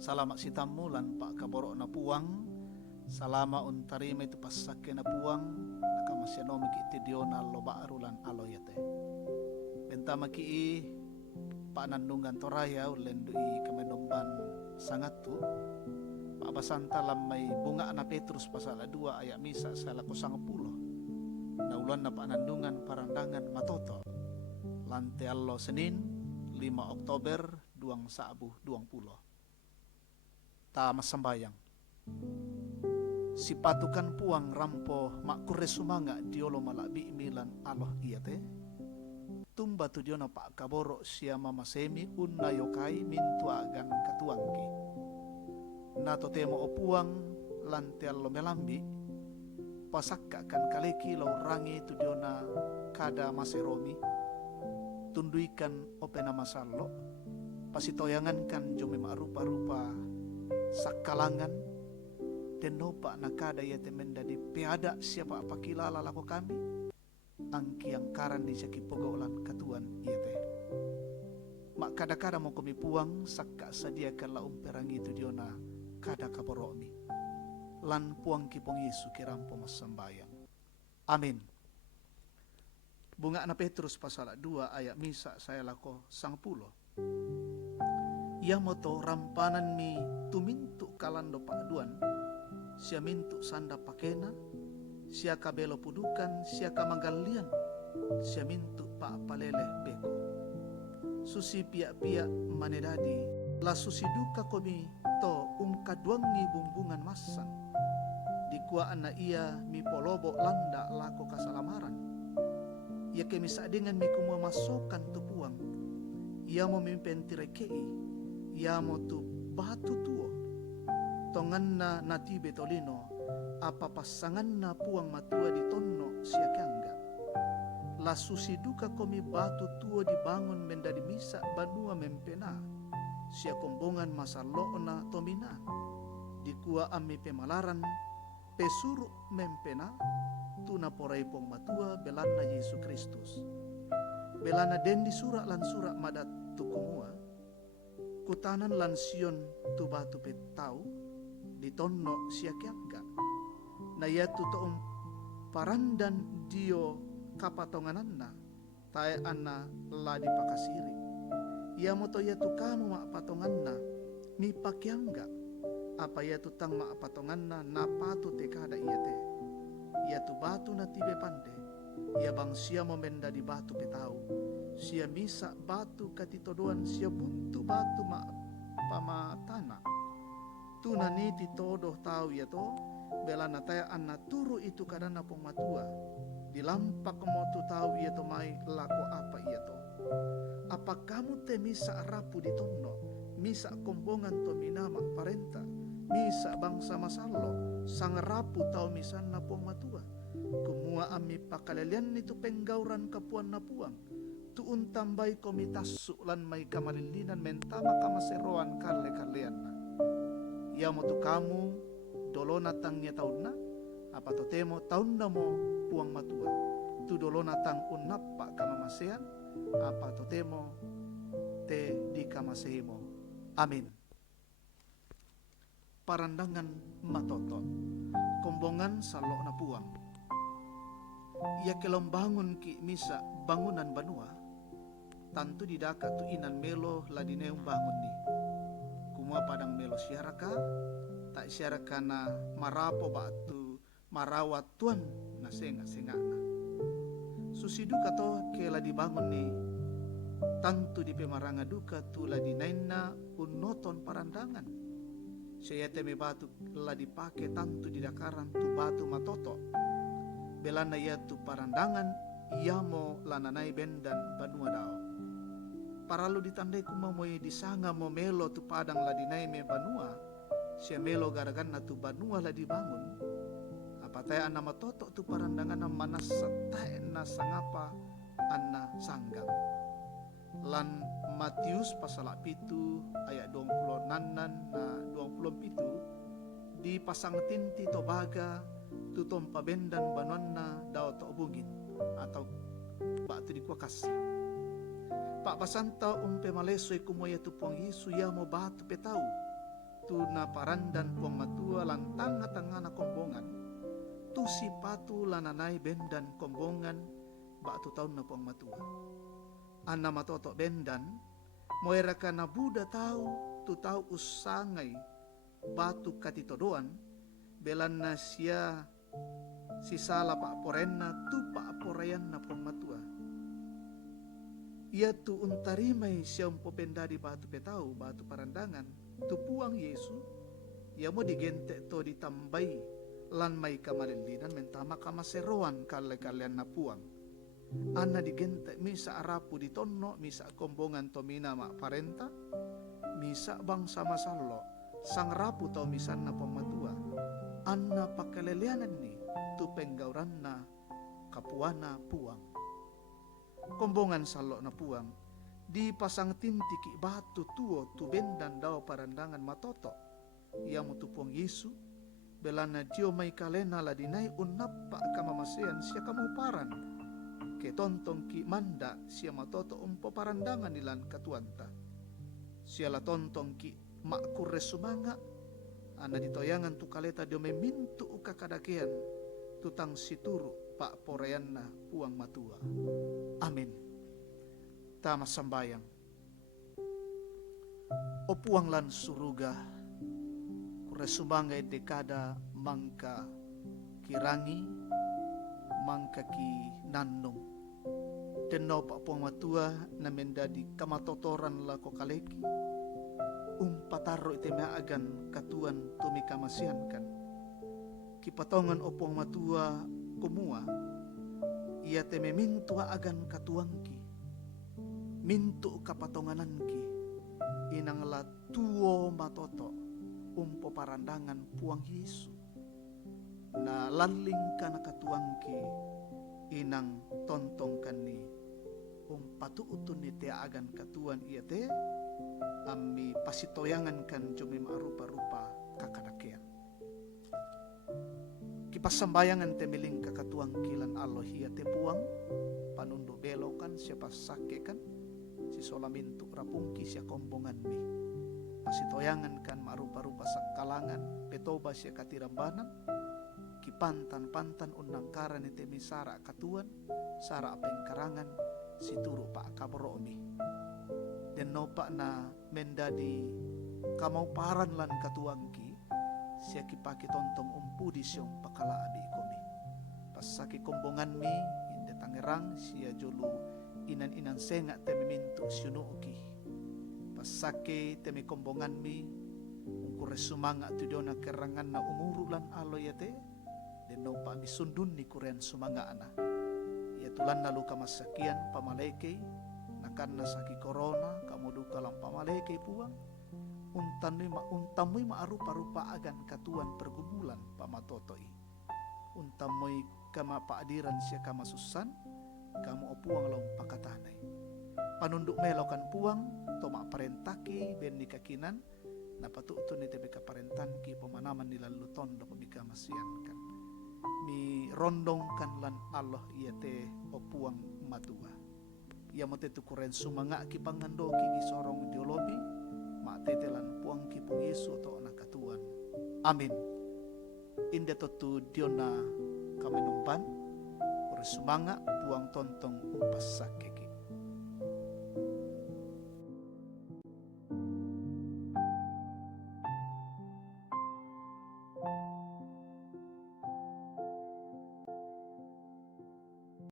Salamat si tamu lan pak kaboro na puang. Salama untarima itu pasake na puang. Nakamasyanom ki iti diona loba arulan aloyate. Bentama ki paanandungan toraya ulen dui kamenomban sangatu. Paabasanta lam may bunga na Petrus pasal 2 ayat misa sa 10. Naulan na paanandungan parandangan matoto. Lante allo Senin 5 Oktober 2020. Ta masambayang. Si patukan puang rampo makure sumanga diolo malabi milan aloh iyate. Tumba tu diona pak kaboro siya mamasemi unna yokai mintu agan katuangki. Nato temo opuang lante allo melambi. Pasakka kan kaleki lau rangi tu diona kada maseromi. Tunduikan opena masallo. Pasitoyangan kan jome marupa-rupa sakalangan dan nopa nakada ya temenda di peada siapa apa kilala lako kami angki yang karan di saki pogolan katuan iya teh mak kada-kada mau kami puang sakka sadiakan la umperangi itu diona kada kaboromi lan puang kipong Yesu kirampo mas sembayang amin. Bunga na Petrus pasal 2 ayat misa saya lako 10. Ia moto rampanan mi tumintu kalando paaduan, sia mintu sanda pakena, sia kabelo pudukan, sia kamanggalian, sia mintu pa paleleh beko. Susi pia-pia manedadi, la susi duka komi to ungkaduangi bumbungan masan. Dikuaan na ia mi polobo landa lako kasalamaran. Ia kemisa dengan mi kumua masokan tupuang, ia memimpin tirekei, ia motu batu tuo tonganna nati betolino apa pasanganna puang matua di tonno sia kangga la susi duka komi batu tuo dibangun mendadi misa banua mempena sia kombongan masalona tomina dikua ami pemalaran pesuru mempena tuna porai pong matua belana Yesus Kristus belana dendi surak lan surak madat tukumua kutanan lan sion tu batu petau ditonno sia kiangga na yatu toom parandan dio kapatongananna tae anna la dipakasiri ia moto yatu kamu mak patonganna mi pakiangga apa yatu tang mak patonganna na patu tekada iate yatu batu na tibe pande ia bang sia momenda di batu petau sia misa batu katitodoan sia buntu batu ma pamatana tuna niti todoh tau ya to belana taya anna turu itu kadana pong matua dilampak mo tu tau ya to mai lako apa iya to apa kamu te misa rapu di tonno misa kombongan to minama parenta misa bangsa masallo sang rapu tau misanna pong matua kumua ami pakalelian itu penggauran kapuan na puang tuun tambay komitas lan may kamalilinan mentama kamaseroan kale-kalean na. Ia mo tu kamu dolo natang niya taon na, apa to temo taon na mo puang matua. Tu dolo natang unapa kamamasean, apa to temo te di kamasehimo. Amin. Parandangan matoto, kombongan salo na puang. Ia kelom bangun ki misa bangunan banua, tantu didaka tu inan melo ladineum bangun ni. Kumua padang melo siaraka, tak siaraka na marapo batu marawat tuan na senga-senga na. Susidu kato ke ladi bangun ni, tantu di pemaranga duka tu ladinain na unoton parandangan. Saya teme batu ladi pake tantu di dakaran tu batu matoto. Belana ia tu parandangan ia mo lananai bendan banua dao. Paralu ditandai kumamoy disanga mo melo tu padang ladinai me banua. Sia melo garagan na tu banua ladi bangun. Apatay anna matoto tu parandangan na manasatay na sangapa anna sanggang. Lan Matius pasal 7 ayat 26 na 27 di pasang tinti tobaga tutom pabendan banuan na daw to bugin atau batu di kuakasi Pak pasanta umpe malesoy kumoya tu puang Yesu ya mo batu petau. Tu na parandan puang matua lantang tangana kombongan. Tu si patu lananay bendan kombongan batu taon na puang matua. Ana matoto bendan moera ka na Buddha tau tu tau usangay batu katitodoan belan na siya si sala pak porenna tu pak porayan na puang matua. Ia tu untarimay siya umpopenda di batu petau, batu parandangan, tu puang Yesu, ia mo digente to ditambay, lan may kamalilinan, mentama kamaseroan kalian na puang. Ana digente, misa arapu di tonno, misa kombongan to mina mak parenta, misa bang sama sallo, sang rapu to misan na pamatua. Ana pakalelianan ni, tu penggauran na kapuana puang. Kombongan salo na puang di pasang tintiki batu tuo tu bendan daw parandangan matoto ia mo tu puang Yesu belana dio may kalena ladinay unapa kamamasean siya kamuparan ke tontong ki manda siya matoto umpo parandangan nilan katuanta siya la tontong ki makure sumanga ana ditoyangan tu kaleta dio may mintu ukakadakean tutang situru pak porayan na puang matua. Amin. Tama sambayang. O puang lan suruga, kure sumangay dekada mangka kirangi, mangka ki nannong. Denno pa puang matua na mendadi kamatotoran la ko kaleki, pataro ite maagan katuan tumikamasiankan. Kipatongan o puang matua kumua, ia te memintua agan katuangki mintu kapatongananki inang la tuo matoto umpo parandangan puang Yesu na laling ka na katuangki inang tontongkan ni patuutun ni te agan katuan ia te ambi pasitoyangan kan jumi maarupa-rupa kakadakean kipasambayangan temiling kakatuang kilan Allah hiya te puang panundo belokan siapa sake kan si solamintu rapungki siya kombongan mi pasitoyangan kan marupa-rupa sakalangan petoba siya katirambanan kipantan-pantan unang karan ite mi sara katuan sara pengkarangan si turu pak kabro mi den nopa na mendadi kamau paran lan katuangki siya kipaki tontong umpudi siyong pakala abi komi pasaki kombongan mi inde tangerang siya julu inan-inan senga temi mintu siunuuki pasaki temi kombongan mi ungkure sumanga tudona kerangan na umurulan alo yate den nopa mi sundun ni kuren sumanga ana ya tulan na luka masakian pamaleke nakan na saki corona kamuduka lang pamaleke puang untamoy maarupa-rupa agan katuan pergumulan pamatotoi untamoy kama paadiran siya kamasusan kamu opuang long pakatanay panunduk melokan puang toma parentaki ben ni kakinan napatuto ni tebe kaparentanki pemanaman nila lutondo pemika masiankan mi rondong kan lan Allah iya te opuang matua ia mote tukuren sumanga ki pangandoki gisorong diolobi matetelan puang kipung Yesu to anak katuan. Amin. Inde totu diona kamenumpan, kure sumanga puang tontong umpas sake.